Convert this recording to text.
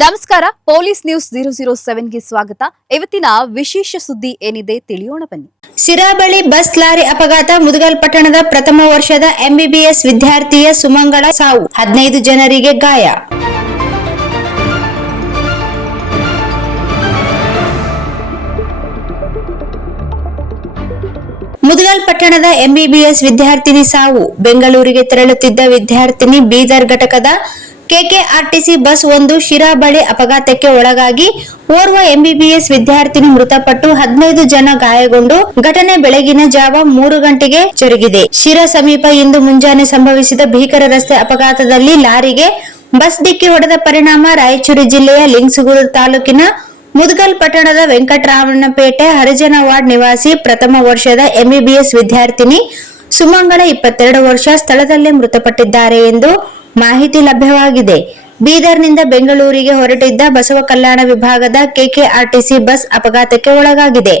ನಮಸ್ಕಾರ, police news 007ಗೆ ಸ್ವಾಗತ. ಇವತ್ತಿನ ವಿಶೇಷ ಸುದ್ದಿ ಏನಿದೆ ತಿಳಿಯೋಣ ಬನ್ನಿ. ಸಿರಾ ಬಳಿ ಬಸ್ ಲಾರಿ ಅಪಘಾತ. ಮುದಗಲ್ ಪಟ್ಟಣದ ಪ್ರಥಮ ವರ್ಷದ ಎಂಬಿಬಿಎಸ್ ವಿದ್ಯಾರ್ಥಿಯ ಸುಮಂಗಳ ಸಾವು, 15 ಜನರಿಗೆ ಗಾಯ. ಮುದಗಲ್ ಪಟ್ಟಣದ ಎಂಬಿಬಿಎಸ್ ವಿದ್ಯಾರ್ಥಿನಿ ಸಾವು. ಬೆಂಗಳೂರಿಗೆ ತೆರಳುತ್ತಿದ್ದ ವಿದ್ಯಾರ್ಥಿನಿ ಬೀದರ್ ಘಟಕದ ಕೆಕೆಆರ್ಟಿಸಿ ಬಸ್ ಒಂದು ಶಿರಾ ಬಳಿ ಅಪಘಾತಕ್ಕೆ ಒಳಗಾಗಿ ಓರ್ವ ಎಂಬಿಬಿಎಸ್ ವಿದ್ಯಾರ್ಥಿನಿ ಮೃತಪಟ್ಟು 15 ಜನ ಗಾಯಗೊಂಡು ಘಟನೆ ಬೆಳಗಿನ ಜಾವ 3 ಗಂಟೆಗೆ ಜರುಗಿದೆ. ಶಿರಾ ಸಮೀಪ ಇಂದು ಮುಂಜಾನೆ ಸಂಭವಿಸಿದ ಭೀಕರ ರಸ್ತೆ ಅಪಘಾತದಲ್ಲಿ ಲಾರಿಗೆ ಬಸ್ ಡಿಕ್ಕಿ ಹೊಡೆದ ಪರಿಣಾಮ ರಾಯಚೂರು ಜಿಲ್ಲೆಯ ಲಿಂಗಸಗೂರು ತಾಲೂಕಿನ ಮುದಗಲ್ ಪಟ್ಟಣದ ವೆಂಕಟರಾಮನಪೇಟೆ ಹರಿಜನ ವಾರ್ಡ್ ನಿವಾಸಿ ಪ್ರಥಮ ವರ್ಷದ ಎಂಬಿಬಿಎಸ್ ವಿದ್ಯಾರ್ಥಿನಿ ಸುಮಂಗಳ 22 ವರ್ಷ ಸ್ಥಳದಲ್ಲೇ ಮೃತಪಟ್ಟಿದ್ದಾರೆ ಎಂದು ಮಾಹಿತಿ ಲಭ್ಯವಾಗಿದೆ. ಬೀದರ್ನಿಂದ ಬೆಂಗಳೂರಿಗೆ ಹೊರಟಿದ್ದ ಬಸವ ಕಲ್ಯಾಣ ವಿಭಾಗದ ಕೆಕೆಆರ್ಟಿಸಿ ಬಸ್ ಅಪಘಾತಕ್ಕೆ ಒಳಗಾಗಿದೆ.